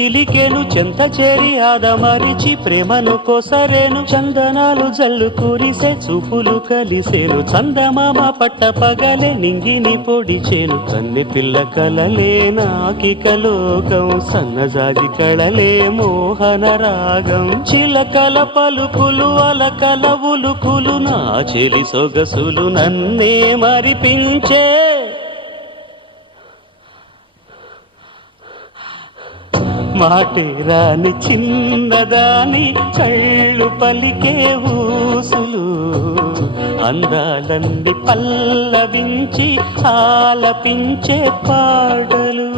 చిలికెను చెంత చేరి ఆదమరిచి ప్రేమను కోసరేను చందనాలు జల్లు కురిసే చూపులు కలిసేను చందమామ పట్ట పగలే నింగిని పొడిచేను కన్నె పిల్ల కలలే నాకిక లోకం సన్నజాజి కళలే మోహన రాగం చిలకల పలుకులు అలకల ఉలుకులు నా చెలి సొగసులు నన్నే మరిపించే మాటే రాని చిన్నదాని కళ్ళు పలికే ఊసులు అందాలన్నీ పల్లవించి ఆలపించే పాటలు